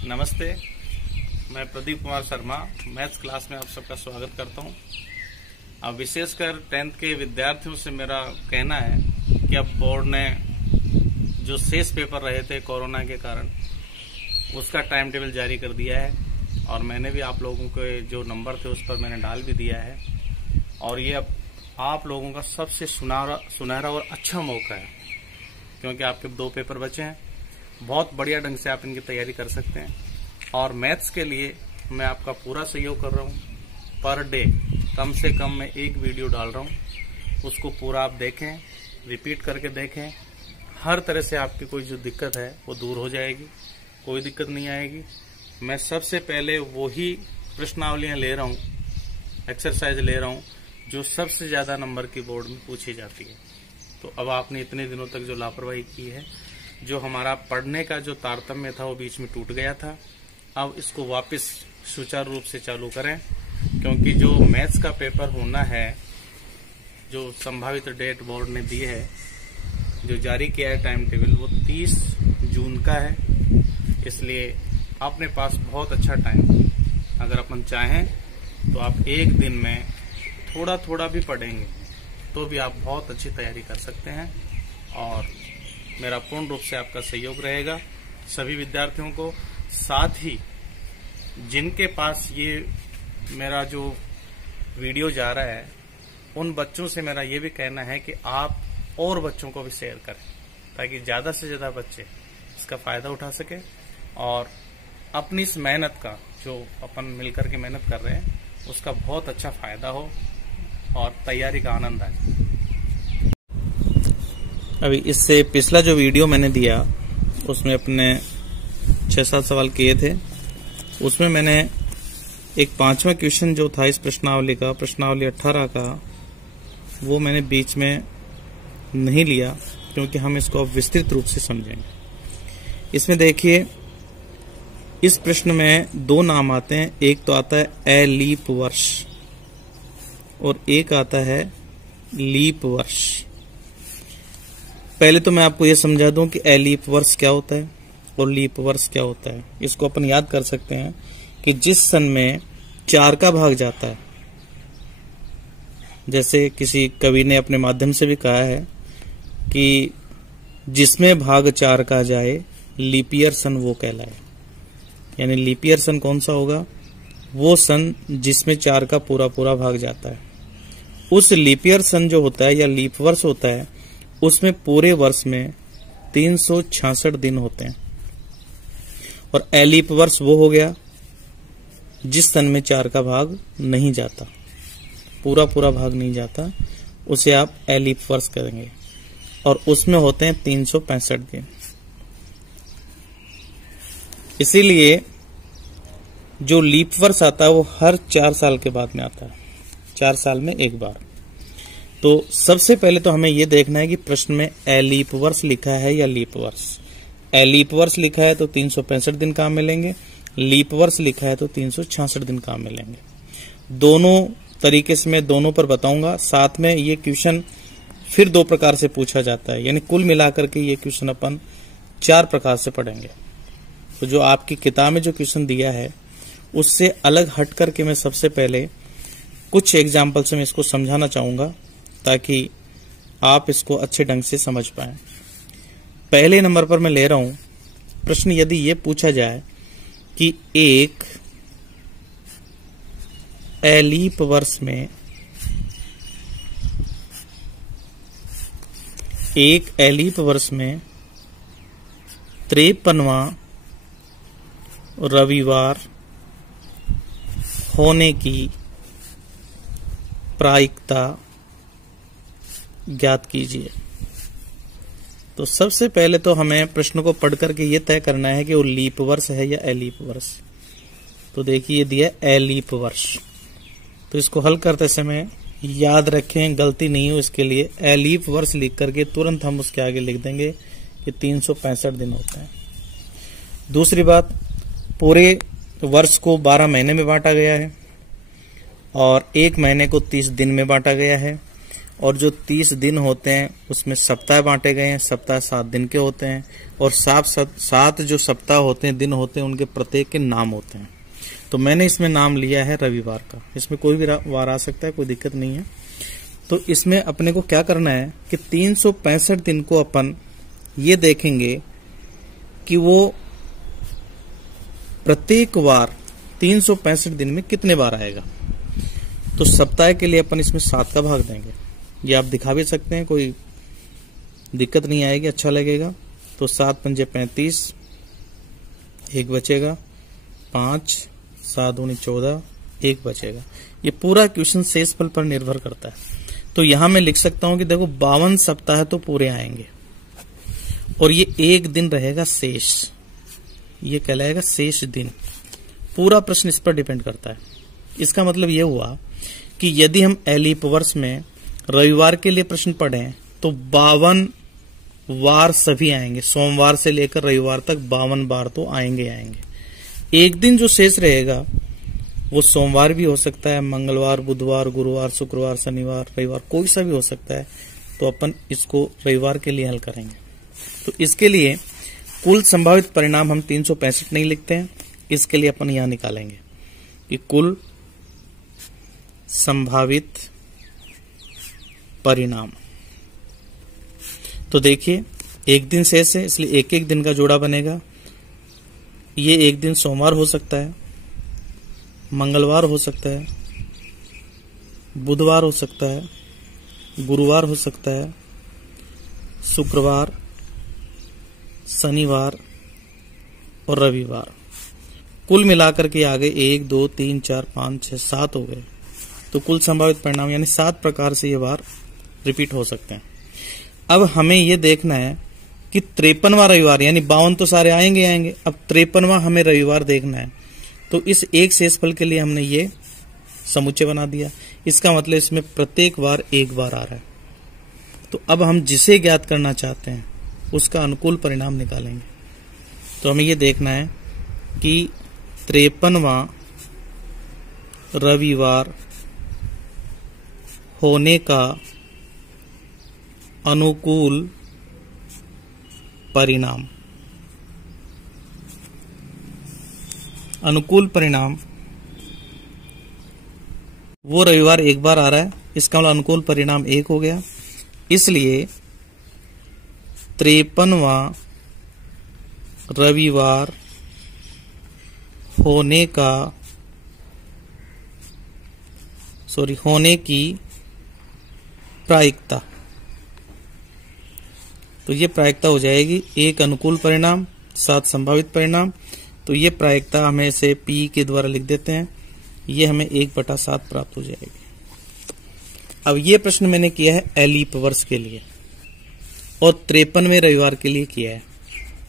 नमस्ते, मैं Pradeep Kumar Sharma maths class में आप सबका स्वागत करता हूं। अब विशेषकर 10th के विद्यार्थियों से मेरा कहना है कि अब बोर्ड ने जो शेष पेपर रहे थे कोरोना के कारण उसका टाइम टेबल जारी कर दिया है और मैंने भी आप लोगों के जो नंबर थे उस पर मैंने डाल भी दिया है। और ये अब आप लोगों का सबसे सुनहरा और अच्छा मौका है, क्योंकि आपके 2 पेपर बचे हैं। बहुत बढ़िया ढंग से आप इनकी तैयारी कर सकते हैं और मैथ्स के लिए मैं आपका पूरा सहयोग कर रहा हूँ। पर डे कम से कम मैं 1 वीडियो डाल रहा हूँ, उसको पूरा आप देखें, रिपीट करके देखें। हर तरह से आपकी कोई जो दिक्कत है वो दूर हो जाएगी, कोई दिक्कत नहीं आएगी। मैं सबसे पहले वही प्रश्नावलियां ले रहा हूँ, एक्सरसाइज ले रहा हूँ जो सबसे ज्यादा नंबर की बोर्ड में पूछी जाती है। तो अब आपने इतने दिनों तक जो लापरवाही की है, जो हमारा पढ़ने का जो तारतम्य था वो बीच में टूट गया था, अब इसको वापस सुचारू रूप से चालू करें, क्योंकि जो मैथ्स का पेपर होना है, जो संभावित डेट बोर्ड ने दी है, जो जारी किया है टाइम टेबल, वो 30 जून का है। इसलिए अपने पास बहुत अच्छा टाइम, अगर अपन चाहें तो आप 1 दिन में थोड़ा थोड़ा भी पढ़ेंगे तो भी आप बहुत अच्छी तैयारी कर सकते हैं। और मेरा पूर्ण रूप से आपका सहयोग रहेगा सभी विद्यार्थियों को। साथ ही जिनके पास ये मेरा जो वीडियो जा रहा है, उन बच्चों से मेरा ये भी कहना है कि आप और बच्चों को भी शेयर करें, ताकि ज्यादा से ज्यादा बच्चे इसका फायदा उठा सके और अपनी इस मेहनत का, जो अपन मिलकर के मेहनत कर रहे हैं, उसका बहुत अच्छा फायदा हो और तैयारी का आनंद आए। अभी इससे पिछला जो वीडियो मैंने दिया उसमें अपने 6-7 सवाल किए थे। उसमें मैंने एक 5वां क्वेश्चन जो था इस प्रश्नावली का, प्रश्नावली 18 का, वो मैंने बीच में नहीं लिया, क्योंकि हम इसको अब विस्तृत रूप से समझेंगे। इसमें देखिए, इस प्रश्न में 2 नाम आते हैं। एक तो आता है लीप वर्ष और एक आता है लीप वर्ष। पहले तो मैं आपको यह समझा दूं कि लीप वर्ष क्या होता है और लीप वर्ष क्या होता है। इसको अपन याद कर सकते हैं कि जिस सन में 4 का भाग जाता है, जैसे किसी कवि ने अपने माध्यम से भी कहा है कि जिसमें भाग 4 का जाए लीप ईयर सन वो कहलाए। यानी लीप ईयर सन कौन सा होगा? वो सन जिसमें 4 का पूरा पूरा भाग जाता है। उस लीप ईयर सन जो होता है या लीप वर्ष होता है, उसमें पूरे वर्ष में 366 दिन होते हैं। और एलीप वर्ष वो हो गया जिस सन में 4 का भाग नहीं जाता, पूरा पूरा भाग नहीं जाता, उसे आप एलीप वर्ष करेंगे और उसमें होते हैं 365 दिन। इसीलिए जो लीप वर्ष आता है वो हर 4 साल के बाद में आता है, 4 साल में एक बार। तो सबसे पहले तो हमें यह देखना है कि प्रश्न में एलीप वर्ष लिखा है या लीप वर्ष। एलीप वर्ष लिखा है तो 365 दिन काम मिलेंगे, लीप वर्ष लिखा है तो 366 दिन काम मिलेंगे। दोनों तरीके से मैं दोनों पर बताऊंगा। साथ में ये क्वेश्चन फिर 2 प्रकार से पूछा जाता है, यानी कुल मिलाकर के ये क्वेश्चन अपन 4 प्रकार से पढ़ेंगे। तो जो आपकी किताब में जो क्वेश्चन दिया है उससे अलग हट करके मैं सबसे पहले कुछ एग्जाम्पल से मैं इसको समझाना चाहूंगा, ताकि आप इसको अच्छे ढंग से समझ पाएं। पहले नंबर पर मैं ले रहा हूं प्रश्न, यदि ये पूछा जाए कि एक एलीप वर्ष में 53वां रविवार होने की प्रायिकता ज्ञात कीजिए। तो सबसे पहले तो हमें प्रश्न को पढ़ करके ये तय करना है कि वो लीप वर्ष है या एलीप वर्ष। तो देखिए ये दिया एलीप वर्ष, तो इसको हल करते समय याद रखें, गलती नहीं हो इसके लिए एलीप वर्ष लिख करके तुरंत हम उसके आगे लिख देंगे कि 365 दिन होते हैं। दूसरी बात, पूरे वर्ष को 12 महीने में बांटा गया है और 1 महीने को 30 दिन में बांटा गया है और जो 30 दिन होते हैं उसमें सप्ताह बांटे गए हैं, सप्ताह 7 दिन के होते हैं, और 7 जो सप्ताह होते हैं, दिन होते हैं, उनके प्रत्येक के नाम होते हैं। तो मैंने इसमें नाम लिया है रविवार का। इसमें कोई भी वार आ सकता है, कोई दिक्कत नहीं है। तो इसमें अपने को क्या करना है कि 365 दिन को अपन ये देखेंगे कि वो प्रत्येक वार 365 दिन में कितने बार आएगा। तो सप्ताह के लिए अपन इसमें 7 का भाग देंगे। ये आप दिखा भी सकते हैं, कोई दिक्कत नहीं आएगी, अच्छा लगेगा। तो 7 पंजे 35, 1 बचेगा, 5, 7 दूनी 14, 1 बचेगा। ये पूरा क्वेश्चन शेषफल पर निर्भर करता है। तो यहां मैं लिख सकता हूं कि देखो 52 सप्ताह तो पूरे आएंगे, और ये 1 दिन रहेगा शेष, ये कहलाएगा शेष दिन। पूरा प्रश्न इस पर डिपेंड करता है। इसका मतलब ये हुआ कि यदि हम एलीप वर्ष में रविवार के लिए प्रश्न पढ़ें तो 52 वार सभी आएंगे, सोमवार से लेकर रविवार तक 52 बार तो आएंगे आएंगे। एक दिन जो शेष रहेगा वो सोमवार भी हो सकता है, मंगलवार, बुधवार, गुरुवार, शुक्रवार, शनिवार, रविवार, कोई सा भी हो सकता है। तो अपन इसको रविवार के लिए हल करेंगे। तो इसके लिए कुल संभावित परिणाम हम 365 नहीं लिखते हैं, इसके लिए अपन यहां निकालेंगे कि कुल संभावित परिणाम। तो देखिए 1 दिन शेष है, इसलिए 1 दिन का जोड़ा बनेगा। ये 1 दिन सोमवार हो सकता है, मंगलवार हो सकता है, बुधवार हो सकता है, गुरुवार हो सकता है, शुक्रवार, शनिवार और रविवार। कुल मिलाकर के आगे 1, 2, 3, 4, 5, 6, 7 हो गए। तो कुल संभावित परिणाम यानी 7 प्रकार से ये बार रिपीट हो सकते हैं। अब हमें ये देखना है कि 53वां रविवार, यानी 52 तो सारे आएंगे आएंगे, अब 53वां हमें रविवार देखना है। तो इस एक शेषफल के लिए हमने ये समुच्चय बना दिया। इसका मतलब इसमें प्रत्येक बार 1 बार आ रहा है। तो अब हम जिसे ज्ञात करना चाहते हैं उसका अनुकूल परिणाम निकालेंगे। तो हमें ये देखना है कि 53वां रविवार होने का अनुकूल परिणाम। अनुकूल परिणाम वो रविवार 1 बार आ रहा है, इसका मतलब अनुकूल परिणाम 1 हो गया। इसलिए 53वां रविवार होने की प्रायिकता, तो ये प्रायिकता हो जाएगी 1 अनुकूल परिणाम 7 संभावित परिणाम। तो ये प्रायिकता हमें से P के द्वारा लिख देते हैं, ये हमें 1/7 प्राप्त हो जाएगी। अब ये प्रश्न मैंने किया है एलीप वर्ष के लिए और 53वें रविवार के लिए किया है।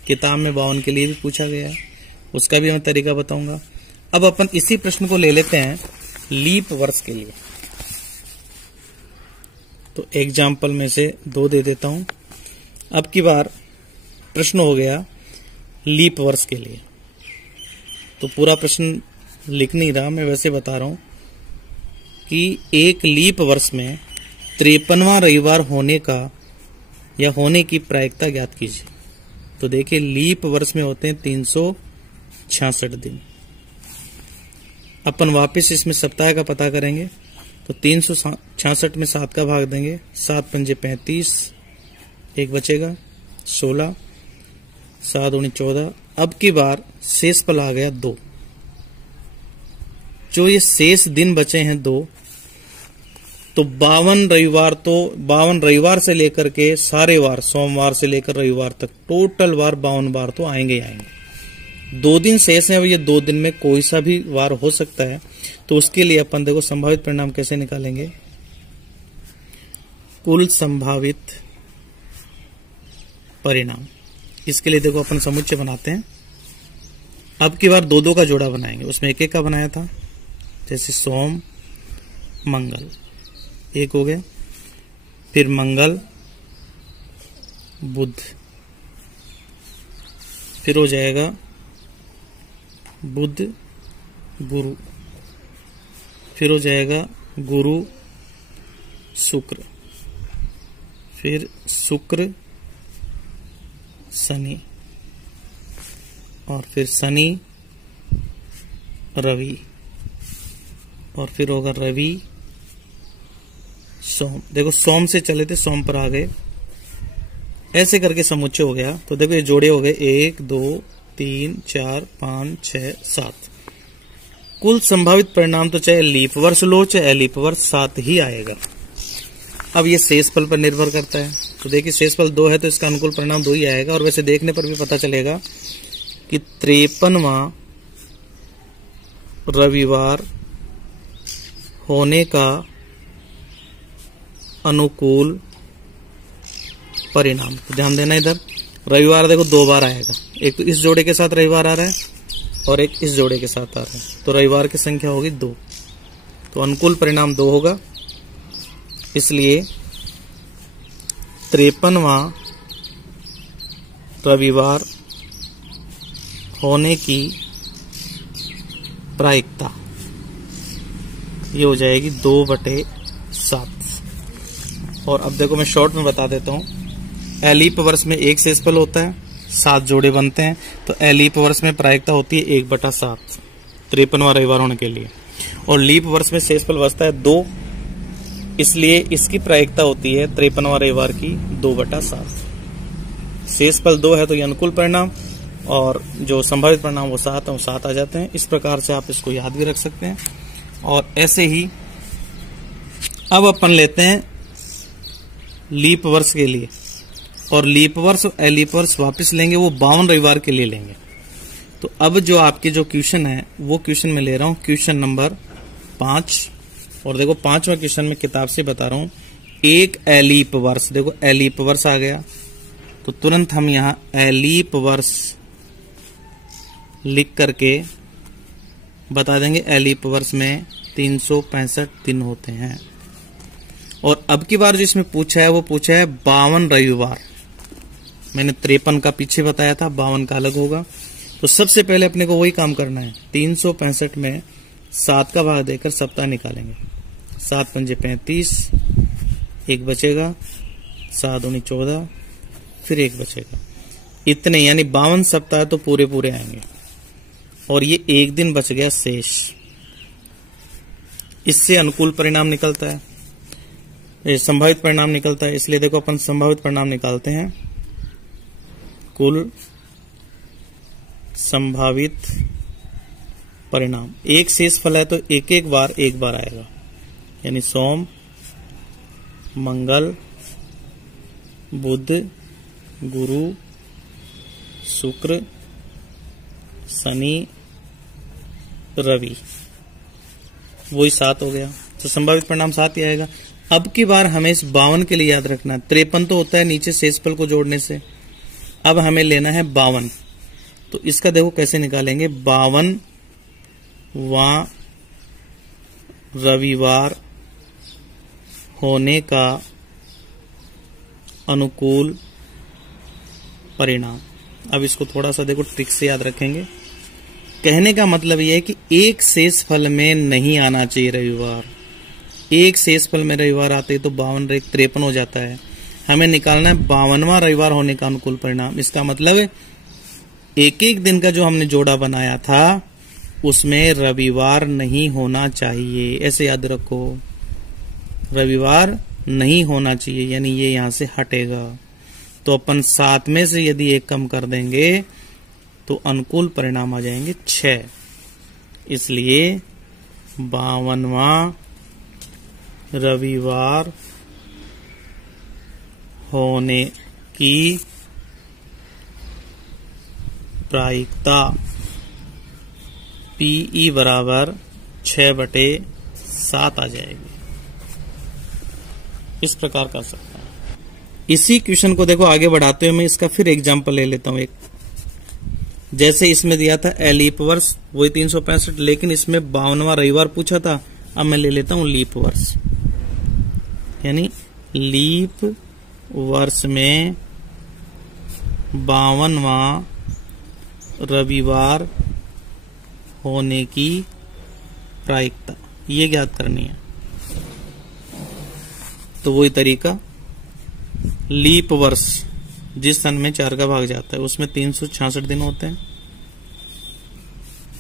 किताब में 52 के लिए भी पूछा गया है, उसका भी मैं तरीका बताऊंगा। अब अपन इसी प्रश्न को ले लेते हैं लीप वर्ष के लिए। तो एग्जाम्पल में से 2 दे देता हूं। अब की बार प्रश्न हो गया लीप वर्ष के लिए। तो पूरा प्रश्न लिख नहीं रहा, मैं वैसे बता रहा हूं कि एक लीप वर्ष में 53वां रविवार होने का या होने की प्रायिकता ज्ञात कीजिए। तो देखिए लीप वर्ष में होते हैं 366 दिन। अपन वापस इसमें सप्ताह का पता करेंगे। तो 366 में 7 का भाग देंगे, 7 पंजे 35, 1 बचेगा, 16, 7 दूनी 14। अब की बार शेषफल आ गया 2। जो ये शेष दिन बचे हैं 2, तो 52 रविवार से लेकर के सारे वार, सोमवार से लेकर रविवार तक टोटल वार 52 बार तो आएंगे ही आएंगे। 2 दिन शेष हैं, अब ये 2 दिन में कोई सा भी वार हो सकता है। तो उसके लिए अपन देखो संभावित परिणाम कैसे निकालेंगे। कुल संभावित परिणाम, इसके लिए देखो अपन समुच्चय बनाते हैं। अब की बार 2-2 का जोड़ा बनाएंगे, उसमें 1-1 का बनाया था। जैसे सोम मंगल 1 हो गया, फिर मंगल बुध, फिर हो जाएगा बुध गुरु, फिर हो जाएगा गुरु शुक्र, फिर शुक्र शनि, और फिर शनि रवि, और फिर होगा रवि सोम। देखो सोम से चले थे, सोम पर आ गए, ऐसे करके समुच्चय हो गया। तो देखो ये जोड़े हो गए 1 2 3 4 5 6 7। कुल संभावित परिणाम तो चाहे लीप वर्ष लो चाहे अलीप वर्ष 7 ही आएगा। अब ये शेषफल पर निर्भर करता है। तो देखिए शेषफल 2 है तो इसका अनुकूल परिणाम 2 ही आएगा। और वैसे देखने पर भी पता चलेगा कि 53वां रविवार होने का अनुकूल परिणाम। तो ध्यान देना, इधर रविवार देखो 2 बार आएगा, एक तो इस जोड़े के साथ रविवार आ रहा है और एक इस जोड़े के साथ आ रहा है, तो रविवार की संख्या होगी 2, तो अनुकूल परिणाम 2 होगा। इसलिए 53वां रविवार होने की प्रायिकता ये हो जाएगी 2/7। और अब देखो मैं शॉर्ट में बता देता हूं, अलीप वर्ष में एक शेषफल होता है, 7 जोड़े बनते हैं, तो अलीप वर्ष में प्रायिकता होती है 1/7 53वां रविवार होने के लिए। और लीप वर्ष में शेषफल बचता है 2, इसलिए इसकी प्रायिकता होती है 53वां रविवार की 2/7। शेषफल 2 है तो ये अनुकूल परिणाम, और जो संभावित परिणाम वो 7 है, वो 7 आ जाते हैं। इस प्रकार से आप इसको याद भी रख सकते हैं। और ऐसे ही अब अपन लेते हैं लीप वर्ष के लिए, और लीप वर्ष और अलीप वर्ष वापस लेंगे, वो 52 रविवार के लिए लेंगे। तो अब जो आपके जो क्वेश्चन है वो क्वेश्चन में ले रहा हूं, क्वेश्चन नंबर 5। और देखो 5वां क्वेश्चन में किताब से बता रहा हूं, एक अलीप वर्ष, देखो अलीप वर्ष आ गया तो तुरंत हम यहां अलीप वर्ष लिख करके बता देंगे। अलीप वर्ष में 365 दिन होते हैं। और अब की बार जो इसमें पूछा है वो पूछा है 52 रविवार। मैंने 53 का पीछे बताया था, 52 का अलग होगा। तो सबसे पहले अपने को वही काम करना है, 365 में 7 का भाग देकर सप्ताह निकालेंगे। 7 पंजे 35, 1 बचेगा, 7 दूनी 14, फिर 1 बचेगा। इतने यानी 52 सप्ताह तो पूरे पूरे आएंगे। और ये 1 दिन बच गया शेष। इससे अनुकूल परिणाम निकलता है, संभावित परिणाम निकलता है। इसलिए देखो अपन संभावित परिणाम निकालते हैं। कुल संभावित परिणाम, एक शेषफल है तो एक बार आएगा, यानी सोम, मंगल, बुध, गुरु, शुक्र, शनि, रवि, वही 7 हो गया। तो संभावित परिणाम 7 ही आएगा। अब की बार हमें इस 52 के लिए याद रखना है, 53 तो होता है नीचे शेषफल को जोड़ने से, अब हमें लेना है 52। तो इसका देखो कैसे निकालेंगे, 52वां रविवार होने का अनुकूल परिणाम। अब इसको थोड़ा सा देखो ट्रिक से याद रखेंगे। कहने का मतलब यह है कि एक शेषफल में नहीं आना चाहिए रविवार। एक शेषफल में रविवार आते तो 52 53 हो जाता है। हमें निकालना है 52वां रविवार होने का अनुकूल परिणाम। इसका मतलब एक दिन का जो हमने जोड़ा बनाया था उसमें रविवार नहीं होना चाहिए, ऐसे याद रखो, रविवार नहीं होना चाहिए, यानी ये यहां से हटेगा। तो अपन 7 में से यदि 1 कम कर देंगे तो अनुकूल परिणाम आ जाएंगे 6। इसलिए 52वां रविवार होने की प्रायिकता PE बराबर 6/7 आ जाएगी। इस प्रकार कर सकता हूं। इसी क्वेश्चन को देखो आगे बढ़ाते हुए मैं इसका फिर एग्जांपल ले लेता हूं। एक जैसे इसमें दिया था अलीप वर्ष, वही 365, लेकिन इसमें 52वां रविवार पूछा था। अब मैं ले लेता हूं लीप वर्ष, यानी लीप वर्ष में 52वां रविवार होने की प्रायिकता ये ज्ञात करनी है। तो वही तरीका लीप वर्ष जिस सन में 4 का भाग जाता है उसमें 366 दिन होते हैं,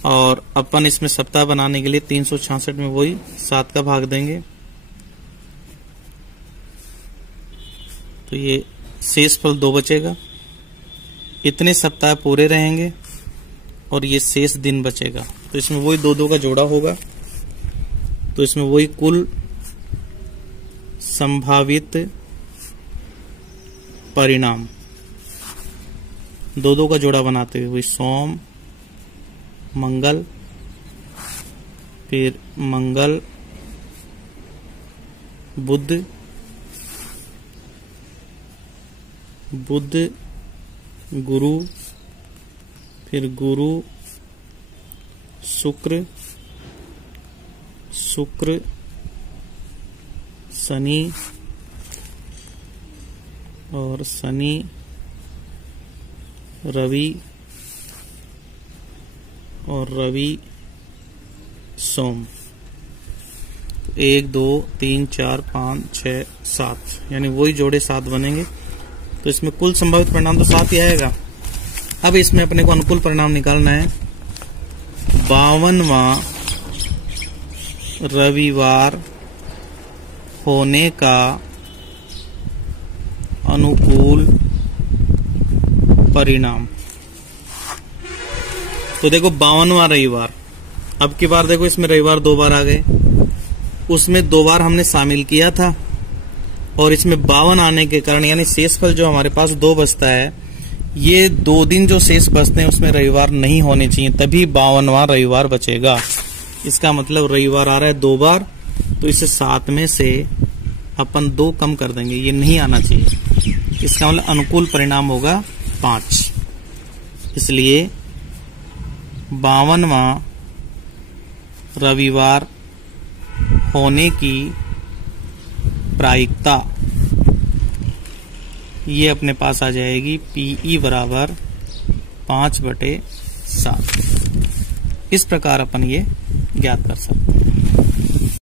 और अपन इसमें सप्ताह बनाने के लिए 366 में वही 7 का भाग देंगे, तो ये शेष फल 2 बचेगा। इतने सप्ताह पूरे रहेंगे और ये शेष दिन बचेगा, तो इसमें वही 2-2 का जोड़ा होगा, तो इसमें वही कुल संभावित परिणाम 2-2 का जोड़ा बनाते हुए वही सोम मंगल, फिर मंगल बुध, बुध गुरु, फिर गुरु शुक्र, शुक्र शनि, और शनि रवि, और रवि सोम। 1 2 3 4 5 6 7 यानी वही जोड़े 7 बनेंगे, तो इसमें कुल संभावित परिणाम तो 7 ही आएगा। अब इसमें अपने को अनुकूल परिणाम निकालना है। 52वां रविवार होने का अनुकूल परिणाम, तो देखो 52वां रविवार, अब की बार देखो इसमें रविवार 2 बार आ गए, उसमें 2 बार हमने शामिल किया था, और इसमें 52 आने के कारण यानी शेषफल जो हमारे पास 2 बचता है, ये 2 दिन जो शेष बचते हैं उसमें रविवार नहीं होने चाहिए, तभी 52वां रविवार बचेगा। इसका मतलब रविवार आ रहा है 2 बार, तो इसे 7 में से अपन 2 कम कर देंगे, ये नहीं आना चाहिए। इसका मतलब अनुकूल परिणाम होगा 5। इसलिए 52वां रविवार होने की प्रायिकता ये अपने पास आ जाएगी PE बराबर 5/7। इस प्रकार अपन ये ज्ञात कर सकते हैं।